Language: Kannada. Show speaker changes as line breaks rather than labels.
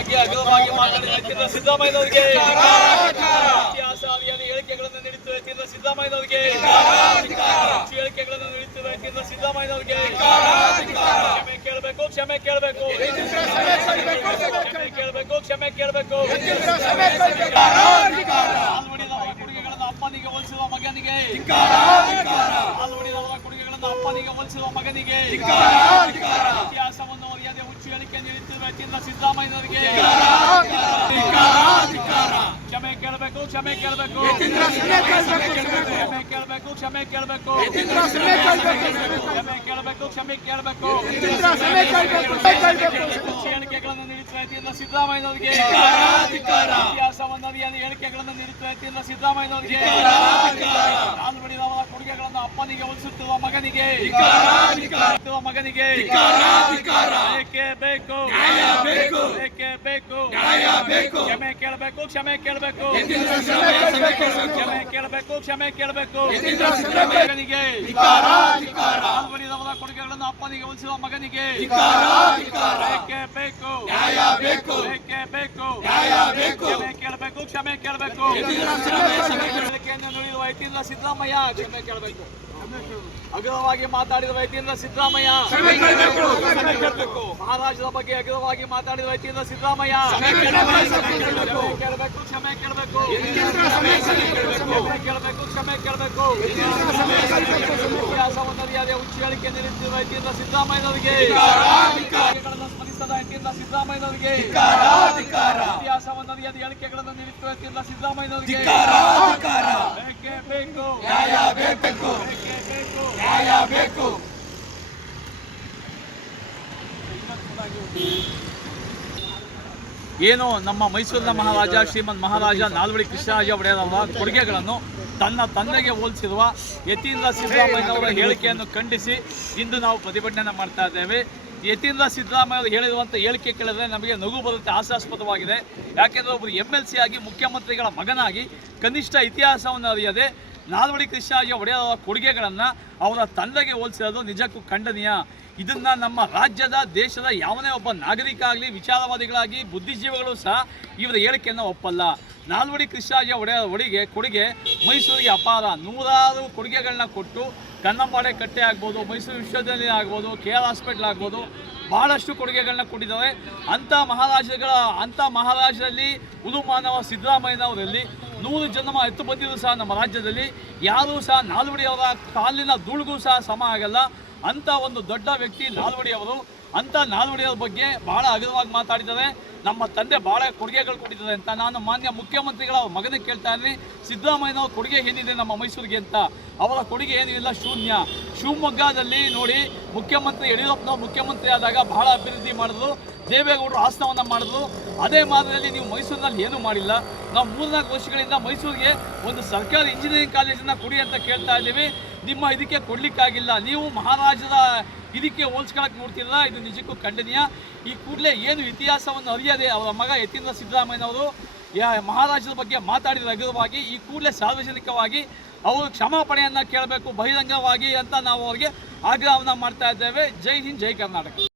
ಬಗ್ಗೆ ಅಗಲವಾಗಿ ಮಾತನಾಡಿದ ಸಿದ್ದರಾಮಯ್ಯನವರಿಗೆ ಇತಿಹಾಸವಾದಿಯಾದ ಹೇಳಿಕೆಗಳನ್ನು ನೀಡುತ್ತಿರುವ ಕೇಂದ್ರ ಸಿದ್ದರಾಮಯ್ಯನವರಿಗೆ ಹೇಳಿಕೆಗಳನ್ನು ನೀಡುತ್ತಿರುವ ಕೇಂದ್ರ ಸಿದ್ದರಾಮಯ್ಯನವರಿಗೆ ಕ್ಷಮೆ ಕೇಳಬೇಕು ಕ್ಷಮೆ ಕೇಳಬೇಕು ಕ್ಷಮೆ ಕೇಳಬೇಕು ಕ್ಷಮೆ ಕೇಳಬೇಕು ಕೊಡುಗೆಗಳನ್ನು ಅಪ್ಪನಿಗೆ ಹೋಲಿಸುವ ಮಗನಿಗೆ ಕೊಡುಗೆಗಳನ್ನು ಅಪ್ಪನಿಗೆ ಹೋಲಿಸುವ ಮಗನಿಗೆ ಇತಿಹಾಸವನ್ನು ಮರ್ಯಾದೆ ಹುಚ್ಚು ಹೇಳಿಕೆ ನೀಡುತ್ತಿರುವ ಕೇಂದ್ರ ಸಿದ್ದರಾಮಯ್ಯನವರಿಗೆ ಕ್ಷಮೆ ಕೇಳಬೇಕು ಕ್ಷಮೆ ಕೇಳಬೇಕು ಕ್ಷಮೆ ಕೇಳಬೇಕು ಕ್ಷಮೆ ಕೇಳಬೇಕು ಕ್ಷಮೆ ಕೇಳಬೇಕು ಕ್ಷಮೆ ಕೇಳಬೇಕು ಹೇಳಿಕೆಗಳನ್ನು ನೀಡುತ್ತಿರುವ ಕೇಂದ್ರ ಸಿದ್ದರಾಮಯ್ಯನವರಿಗೆ ಇತಿಹಾಸವನ್ನು ಅರಿಯದ ಹೇಳಿಕೆಗಳನ್ನು ನೀಡುತ್ತಿರುವ ಕೇಂದ್ರ ಸಿದ್ದರಾಮಯ್ಯನವರಿಗೆ ನಾಲ್ವಡಿಯವರ ಕೊಡುಗೆಗಳನ್ನು ಅಪ್ಪನಿಗೆ ಹೋಲಿಸುತ್ತಿರುವ ಮಗನಿಗೆ ಬೇಕೇ ಬೇಕು ಬೇಕೇ ಬೇಕು ಕ್ಷಮೆ ಕೇಳಬೇಕು ಕ್ಷಮೆ ಕೇಳಬೇಕು ಕ್ಷಮೆ ಕೇಳಬೇಕು ಕ್ಷಮೆ ಕೇಳಬೇಕು ಮಗನಿಗೆ ನಾಲ್ವಡಿಯವರ ಕೊಡುಗೆಗಳನ್ನು ಅಪ್ಪನಿಗೆ ಹೋಲಿಸುವ ಮಗನಿಗೆ ಬೇಕೇ ಬೇಕು ಬೇಕೇ ಬೇಕು ಕ್ಷಮೆ ಕೇಳಬೇಕು ಕ್ಷಮೆ ಕೇಳಬೇಕು ಹೇಳಿಕೆಯನ್ನು ನುಡಿಯುವ ಐತಿಂದ್ರ ಸಿದ್ದರಾಮಯ್ಯ ಕ್ಷಮೆ ಕೇಳಬೇಕು ಅಗಲವಾಗಿ ಮಾತಾಡಿದ ವೈದ್ಯೇಂದ್ರ ಸಿದ್ದರಾಮಯ್ಯ ಮಹಾರಾಜರ ಬಗ್ಗೆ ಅಗಲವಾಗಿ ಮಾತಾಡಿದ ವೈದ್ಯೇಂದ್ರ ಸಿದ್ದರಾಮಯ್ಯ ಕೇಳಬೇಕು ಕ್ಷಮೆ ಕೇಳಬೇಕು ಕೇಳಬೇಕು ಕ್ಷಮೆ ಕೇಳಬೇಕು ಇತಿಹಾಸವನ್ನು ಅರಿಯದೆ ಹುಚ್ಚು ಹೇಳಿಕೆ ನೀಡುತ್ತಿರುವ ವೈದ್ಯೇಂದ್ರ ಸಿದ್ದರಾಮಯ್ಯನವರಿಗೆ ಸ್ಮರಿಸದ ಕೇಂದ್ರ ಸಿದ್ದರಾಮಯ್ಯನವರಿಗೆ ಇತಿಹಾಸವನ್ನು ಅರಿಯದ ಹೇಳಿಕೆಗಳನ್ನು ನೀಡುತ್ತಿರುವ ಕೇಂದ್ರ ಸಿದ್ದರಾಮಯ್ಯನವರಿಗೆ ಬೇಕೇ ಬೇಕು ಬೇಕು ಏನು ನಮ್ಮ ಮೈಸೂರಿನ ಮಹಾರಾಜ ಶ್ರೀಮಂತ್ ಮಹಾರಾಜ ನಾಲ್ವಡಿ ಕೃಷ್ಣರಾಜ ಒಡೆಯರವರ ಕೊಡುಗೆಗಳನ್ನು ತನ್ನ ತಂದೆಗೆ ಹೋಲಿಸಿರುವ ಯತೀಂದ್ರ ಸಿದ್ದರಾಮಯ್ಯನವರ ಹೇಳಿಕೆಯನ್ನು ಖಂಡಿಸಿ ಇಂದು ನಾವು ಪ್ರತಿಭಟನೆ ಮಾಡ್ತಾ ಇದ್ದೇವೆ. ಯತೀಂದ್ರ ಸಿದ್ದರಾಮಯ್ಯ ಅವರು ಹೇಳಿರುವಂಥ ಹೇಳಿಕೆ ಕೇಳಿದ್ರೆ ನಮಗೆ ನಗು ಬರುತ್ತೆ, ಹಾಸ್ಯಾಸ್ಪದವಾಗಿದೆ. ಯಾಕೆಂದರೆ ಒಬ್ಬರು MLC ಆಗಿ ಮುಖ್ಯಮಂತ್ರಿಗಳ ಮಗನಾಗಿ ಕನಿಷ್ಠ ಇತಿಹಾಸವನ್ನು ಅರಿಯದೆ ನಾಲ್ವಡಿ ಕೃಷ್ಣರಾಜ ಒಡೆಯರವರ ಕೊಡುಗೆಗಳನ್ನು ಅವರ ತಂದೆಗೆ ಹೋಲಿಸಿರೋದು ನಿಜಕ್ಕೂ ಖಂಡನೀಯ. ಇದನ್ನು ನಮ್ಮ ರಾಜ್ಯದ ದೇಶದ ಯಾವನೇ ಒಬ್ಬ ನಾಗರಿಕ ಆಗಲಿ ವಿಚಾರವಾದಿಗಳಾಗಿ ಬುದ್ಧಿಜೀವಿಗಳು ಸಹ ಇವರ ಹೇಳಿಕೆಯನ್ನು ಒಪ್ಪಲ್ಲ. ನಾಲ್ವಡಿ ಕೃಷ್ಣರಾಜ ಒಡೆಯ ಕೊಡುಗೆ ಮೈಸೂರಿಗೆ ಅಪಾರ. ನೂರಾರು ಕೊಡುಗೆಗಳನ್ನ ಕೊಟ್ಟು ಕನ್ನಂಬಾಡೆ ಕಟ್ಟೆ ಆಗ್ಬೋದು, ಮೈಸೂರು ವಿಶ್ವವಿದ್ಯಾಲಯ ಆಗ್ಬೋದು, KR ಹಾಸ್ಪಿಟ್ಲ್ ಆಗ್ಬೋದು, ಭಾಳಷ್ಟು ಕೊಡುಗೆಗಳನ್ನ ಕೊಟ್ಟಿದ್ದಾರೆ. ಅಂಥ ಮಹಾರಾಜರಲ್ಲಿ ಉದುಮಾನವ ಸಿದ್ದರಾಮಯ್ಯನವರಲ್ಲಿ 100 ಜನ್ಮ ಎತ್ತು ಬಂದಿದ್ದು ಸಹ ನಮ್ಮ ರಾಜ್ಯದಲ್ಲಿ ಯಾರೂ ಸಹ ನಾಲ್ವಡಿಯವರ ಕಾಲಿನ ಧೂಳಿಗೂ ಸಹ ಸಮ ಆಗಲ್ಲ. ಅಂಥ ಒಂದು ದೊಡ್ಡ ವ್ಯಕ್ತಿ ನಾಲ್ವಡಿಯವರು. ಅಂಥ ನಾಲ್ವಡಿಯವರ ಬಗ್ಗೆ ಭಾಳ ಅಗಲವಾಗಿ ಮಾತಾಡಿದ್ದಾರೆ. ನಮ್ಮ ತಂದೆ ಭಾಳ ಕೊಡುಗೆಗಳು ಕೊಟ್ಟಿದ್ದಾರೆ ಅಂತ. ನಾನು ಮಾನ್ಯ ಮುಖ್ಯಮಂತ್ರಿಗಳ ಮಗನಿಗೆ ಕೇಳ್ತಾ ಇದ್ದೀನಿ, ಸಿದ್ದರಾಮಯ್ಯನವ್ರ ಕೊಡುಗೆ ಏನಿದೆ ನಮ್ಮ ಮೈಸೂರಿಗೆ ಅಂತ. ಅವರ ಕೊಡುಗೆ ಏನೂ ಇಲ್ಲ, ಶೂನ್ಯ. ಶಿವಮೊಗ್ಗದಲ್ಲಿ ನೋಡಿ, ಮುಖ್ಯಮಂತ್ರಿ ಯಡಿಯೂರಪ್ಪನವ್ರು ಮುಖ್ಯಮಂತ್ರಿ ಆದಾಗ ಬಹಳ ಅಭಿವೃದ್ಧಿ ಮಾಡಿದ್ರು. ದೇವೇಗೌಡರು ಆಸನವನ್ನು ಮಾಡಿದ್ರು. ಅದೇ ಮಾದರಿಯಲ್ಲಿ ನೀವು ಮೈಸೂರಿನಲ್ಲಿ ಏನೂ ಮಾಡಿಲ್ಲ. ನಾವು 3-4 ವರ್ಷಗಳಿಂದ ಮೈಸೂರಿಗೆ ಒಂದು ಸರ್ಕಾರಿ ಇಂಜಿನಿಯರಿಂಗ್ ಕಾಲೇಜನ್ನು ಕೊಡಿ ಅಂತ ಕೇಳ್ತಾ ಇದ್ದೀವಿ. ನಿಮ್ಮ ಇದಕ್ಕೆ ಕೊಡಲಿಕ್ಕಾಗಿಲ್ಲ. ನೀವು ಮಹಾರಾಜರ ಇದಕ್ಕೆ ಹೋಲ್ಸ್ಕೊಳಕ್ಕೆ ನೋಡ್ತಿಲ್ಲ. ಇದು ನಿಜಕ್ಕೂ ಖಂಡನೀಯ. ಈ ಕೂಡಲೇ ಏನು ಇತಿಹಾಸವನ್ನು ಅರಿಯದೆ ಅವರ ಮಗ ಯತೀಂದ್ರ ಸಿದ್ದರಾಮಯ್ಯನವರು ಮಹಾರಾಜರ ಬಗ್ಗೆ ಮಾತಾಡಿದ ಅಗಲವಾಗಿ ಈ ಕೂಡಲೇ ಸಾರ್ವಜನಿಕವಾಗಿ ಅವರು ಕ್ಷಮಾಪಣೆಯನ್ನು ಕೇಳಬೇಕು ಬಹಿರಂಗವಾಗಿ ಅಂತ ನಾವು ಅವರಿಗೆ ಆಗ್ರಹವನ್ನು ಮಾಡ್ತಾ ಇದ್ದೇವೆ. ಜೈ ಹಿಂದ್, ಜೈ ಕರ್ನಾಟಕ.